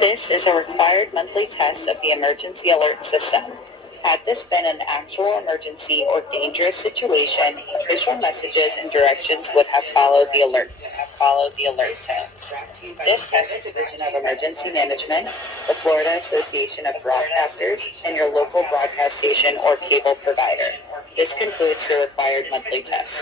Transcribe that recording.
This is a required monthly test of the emergency alert system. Had this been an actual emergency or dangerous situation, official messages and directions would have followed the alert tone. This test is a Division of Emergency Management, the Florida Association of Broadcasters, and your local broadcast station or cable provider. This concludes the required monthly test.